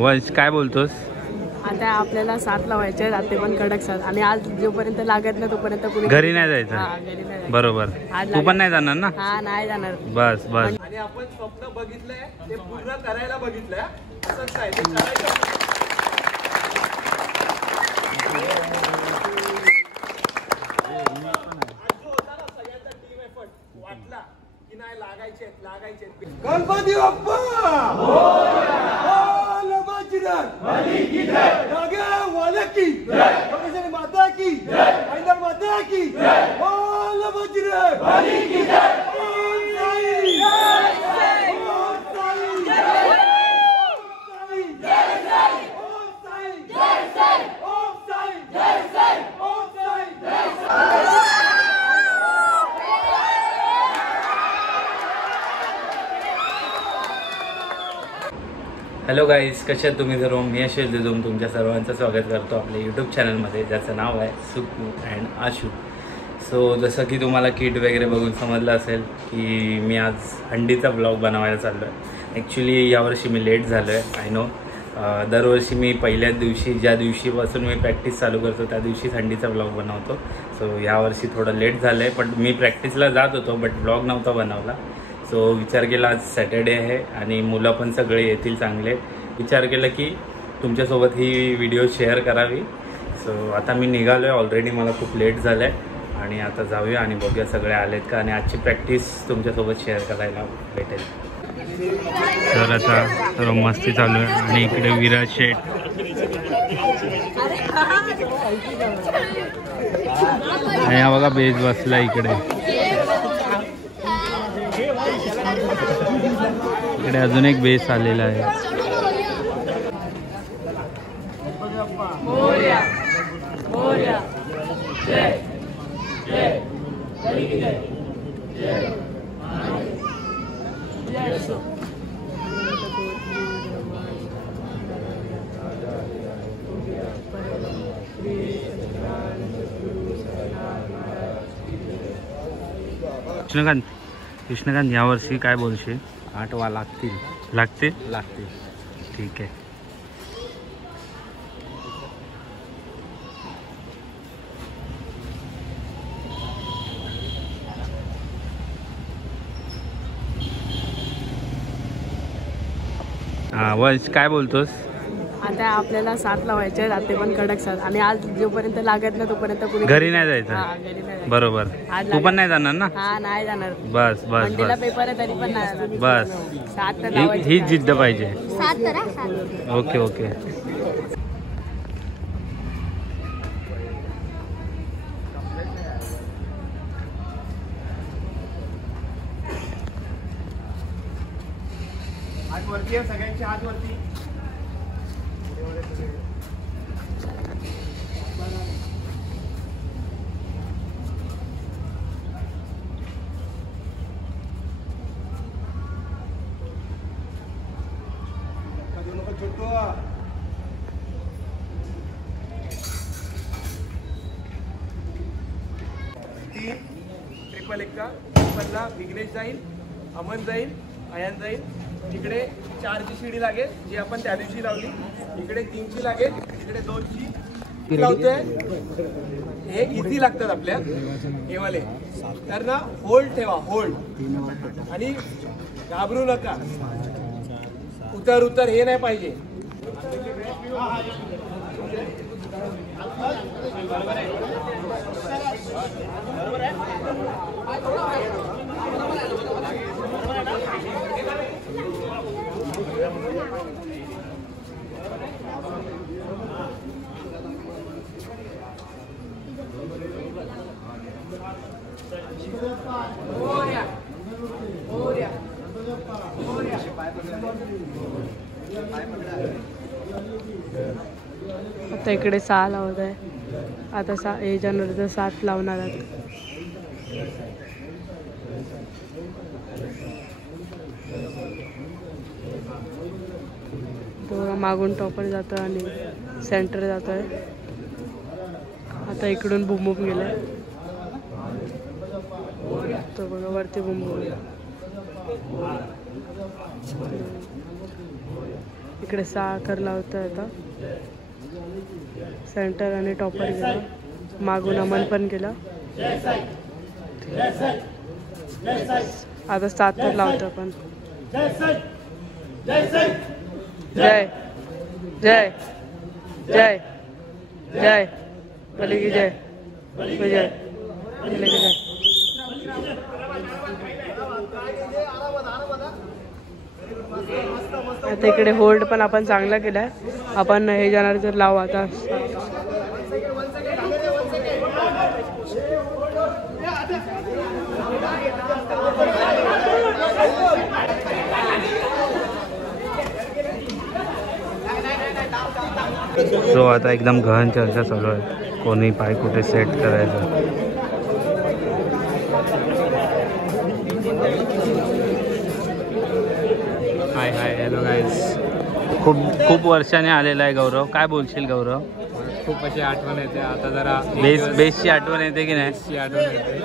वंश काय बोलतोस? आता आपल्याला 7 लावायचे रात्री पण कडक 7 आणि आज जोपर्यंत लागत नाही तोपर्यंत कुणी घरी नाही जायचं. बरोबर. तू पण नाही जाणार ना? हा नाही जाणार. बस बस. आणि आपण स्वप्न बघितलंय ते पूर्ण करायला बघितलंय. असंच आहे ते करायचं. गणपती बाप्पा माता की माता की हॅलो गाईज, कसे आहात तुम्ही सर्व? मी यशेश देजोम तुमच्या सर्वांचं स्वागत करतो आपल्या यूट्यूब चॅनलमध्ये, ज्याचं नाव आहे सुकू अँड आशू. सो जसं की तुम्हाला किट वगैरे बघून समजलं असेल की मी आज हंडीचा ब्लॉग बनवायला चाललो आहे. ॲक्च्युली यावर्षी मी लेट झालो आहे. आय नो, दरवर्षी मी पहिल्याच दिवशी, ज्या दिवशीपासून मी प्रॅक्टिस चालू करतो त्या दिवशीच हंडीचा ब्लॉग बनवतो. सो यावर्षी थोडं लेट झालं आहे, पण मी प्रॅक्टिसला जात होतो बट ब्लॉग नव्हता बनवला. सो विचार केला आज सॅटर्डे आहे आणि मुलं पण सगळे येतील चांगले. विचार केला की तुमच्यासोबत ही व्हिडिओ शेअर करावी. सो आता मी निघालो आहे. ऑलरेडी मला खूप लेट झालं आहे आणि आता जाऊया आणि बघूया सगळे आलेत का, आणि आजची प्रॅक्टिस तुमच्यासोबत शेअर करायला भेटेल. तर आता सर्व मस्ती चालू आहे आणि इकडे विराज शेठ, आणि हा बघा बेस बसला इकडे. इकडे अजून एक बेस आलेला आहे. कृष्णकांत यावर्षी काय बोलशील? 8 लागतील. ठीक आहे. वंश काय बोलतोस? आता आपल्याला 7 लावायचे रात्री पण कडक 7 आणि आज जोपर्यंत लागत नाही तोपर्यंत कुणी घरी नाही जायचं. बरोबर. तू पण नाही जाणार ना? हा नाही जाणार. बस बस बस. पेपर आहे तरी पण नाही. बस 7 तर लावायचे. ही जिद्द पाहिजे. 7 तर. Okay okay. हात वरती आहे, सगळ्यांचे हात वरती. ट्रिपल एक्का ट्रिपलला विघ्नेश जाईल, अमन जाईल, अयान जाईल. इकडे 4ची शिडी लागेल जी आपण त्या दिवशी लावली. इकडे 3ची लागेल, इकडे 2ची लावतोय. हे इझी लागतात आपल्या हे वाले. तर ना होल्ड ठेवा, होल्ड, आणि घाबरू नका. उतर हे नाही पाहिजे. बरोबर आहे. आता इकडे 6 लावत आहे. आता याच्यानंतर 7 लावणार आहेत. तो मागून टॉपर जातो आणि सेंटर जातोय. आता इकडून बुमबुम गेलाय. तो बघा वरती बुमबुम. इकडे साखर लावतोय आता. सेंटर आणि टॉपर गेला, मागून अमन पण गेला. आता साखर लावतो पण. जय जय जय जय बोले की जय विजय बोले की जय. आता इकडे होल्ड पण आपण चांगला केलाय. आपण हे जाणार जर लावू आता. सो आता एकदम गहन चर्चा चालू आहे, कोणी पाय कुठे सेट करायचं. हाय हाय हॅलो गाईज. खूप वर्षाने आलेला आहे गौरव. काय बोलशील गौरव? खूप अशी आठवण येते आता. जरा बेसची आठवण येते की नाही? बेसची आठवण येते.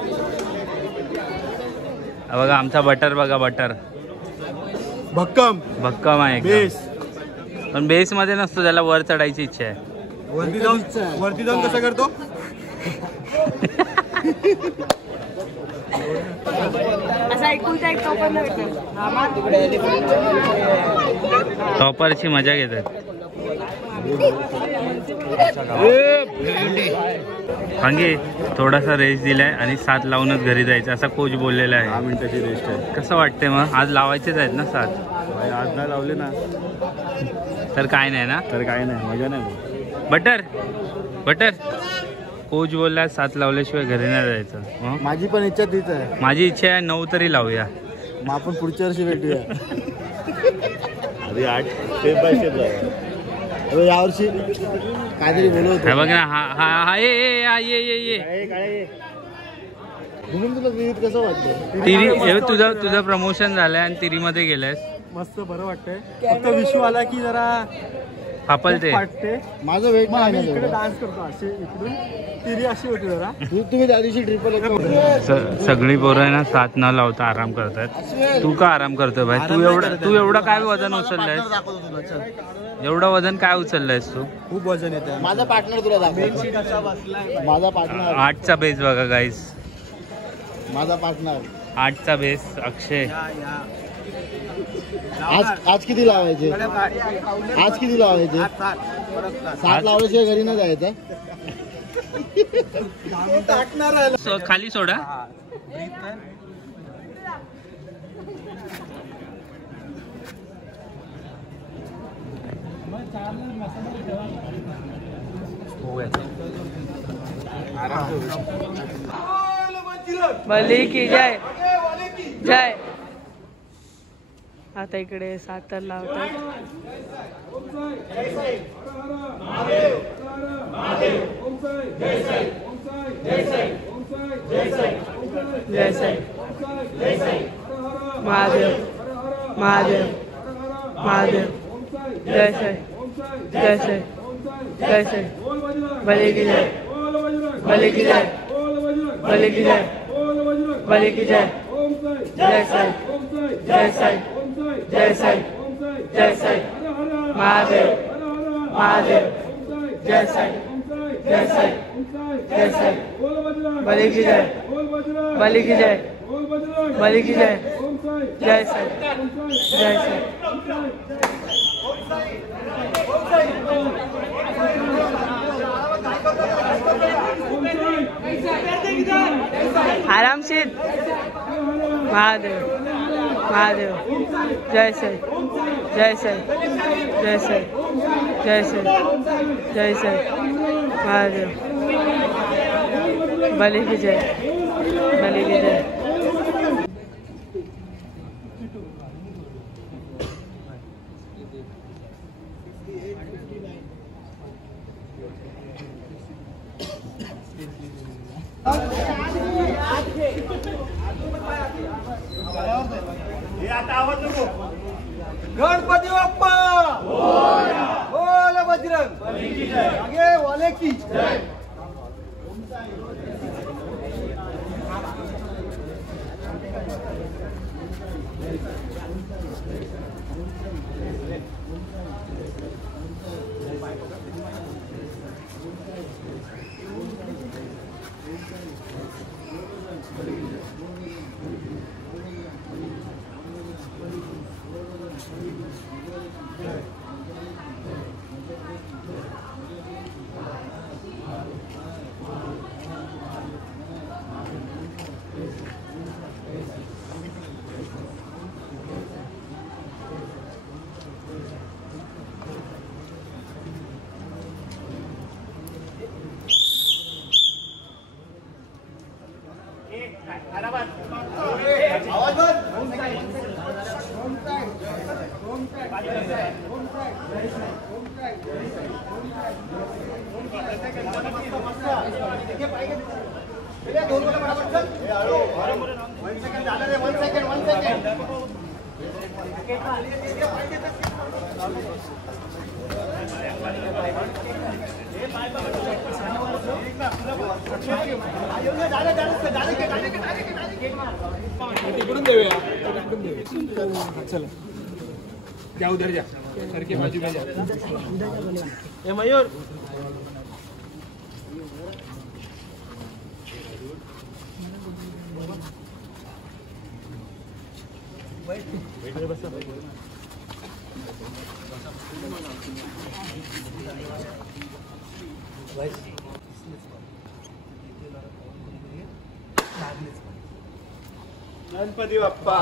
बघा आमचा बटर, बघा बटर भक्कम आहे एकदम. पण बेस मध्ये नसतो, त्याला वर चढायची इच्छा आहे. वरती जाऊन कसं करतो? टॉपरची मजा घेतात. भांगे थोडासा रेस्ट दिलाय आणि 7 लावूनच घरी जायचं असा कोच बोललेला आहे. 10 मिनिटाची रेस्ट आहे. कसं वाटतंय मग? आज लावायचेच आहेत ना 7? आज नाही लावले ना तर काय नाही ना? तर काय नाही, मजा नाही. बटर कोच बोलला 7 लावल्याशिवाय घरी नाही जायचं. माझी पण इच्छा तीच आहे. माझी इच्छा आहे 9 तरी लावूया. मग आपण पुढच्या वर्षी भेटूया. अरे 8 स्टेप बाय स्टेप जाऊया. अरे यावर्षी काहीतरी बोलवतो. बघ ना, हा ये म्हणून तुला विविध कसं वाटतं? तिरी तुझं प्रमोशन झालंय आणि तिरीमध्ये गेलायस. मस्त बरं वाटतंय. फक्त विश्व आला की जरा फापलते. माझं वेट नाही. इकडे डान्स करतो असे, इकडून तिरी अशी होती जरा. तुम्ही त्या दिवशी ट्रिपल सगळी पोरं आहे ना 7 न लावता आराम करतात. तू का आराम करतोय भाई? तू एवढं काय वजन उचललंयस? एवढं वजन काय उचललंयस तू? खूप वजन येतं. माझा पार्टनर तुला दाखव. माझा पार्टनर 8चा बेस बघा गाईस. माझा पार्टनर 8चा बेस अक्षय. आज किती लावायचे? आज किती लावायचे? 7 लावल्याशिवाय घरी नाही जायचं. खाली सोडा. भले की जय जय. आता इकडे 7 लावतात. जय साई महादेव महादेव महादेव. जय साई जय साई जय साई. भले की जय भले की जय भले की जय भले की जय. जय साई जय साई जय साई जय साई महादेव महादेव. जय साई जय साई जय साई. भले की जय भले की जय भले की जय. जय साई जय साई. आरामशीर. महादेव महादेव. जय साई जय साई जय साई जय साई जय साई महादेव. भले की जय भले की जय. गणपती बाप्पा बोल बजरंग आगे वाले की जय. तिकडून देऊया चला त्या उधर जा सर के बाजू में जा ए मयूर गणपती बाप्पा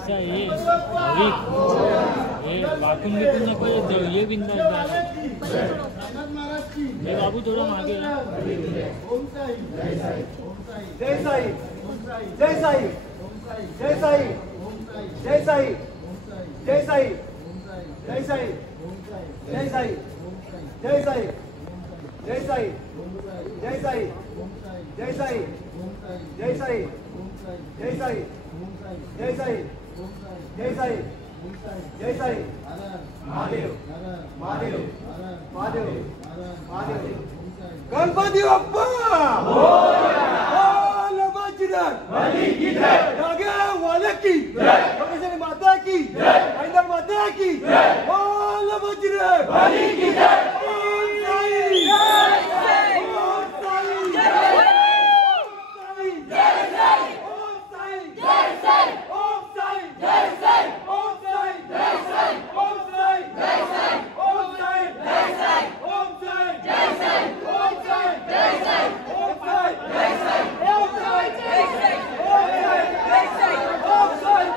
ऐसा ये वाकून बिकून नको ये बिंदा हे बाबू थोडं मागे जय साई जय साई जय साई जय साई जय साई जय साई जय साई जय साई जय साई जय साई जय साई जय साई जय साई जय साई जय साई जय साई महादेव महादेव महादेव महादेव गणपती बाप्पा बोल बजरंग बली की जय जागे वाले की जय गणेश माता की जय इंद्र माता की जय बोल बजरंग बली की जय ओम साई जय साई ओम साई जय साई जय साई ओम साई जय साई ओम साई जय साई ओम साई जय साई ओम साई जय साई ओम साई जय साई ओम साई जय साई ओम साई जय साई ओम साई जय साई ओम साई जय साई ओम साई जय Sai Om Sai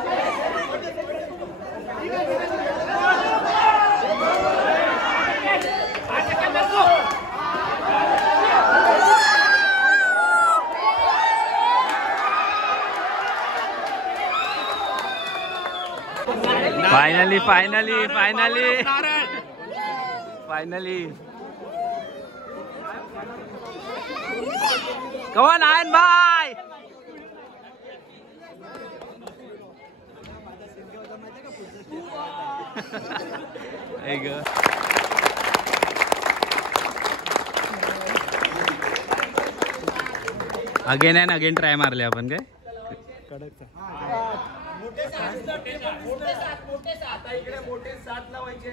finally finally finally finally come on आयन भाई अगेन अँड अगेन ट्राय मारले आपण काय आता इकडे मोठे 7 लावायचे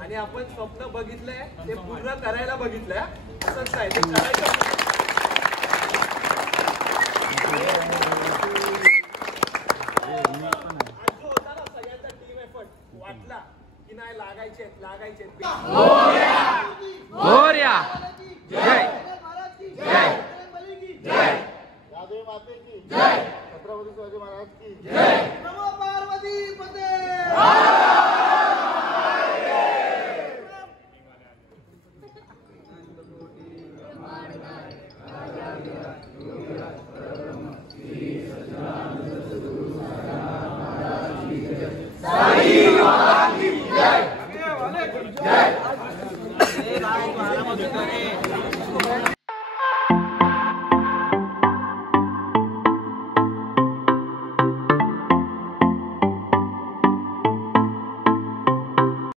आणि आपण स्वप्न बघितलंय ते पूर्ण करायला बघितलंय असंच आहे ते करायचं सगळ्यांचा टीम एफर्ट वाटला की नाही लागायचे मोरया जय जय जय यादव माते की जय छत्रपती शिवाजी महाराज की जय नमो पार्वती पते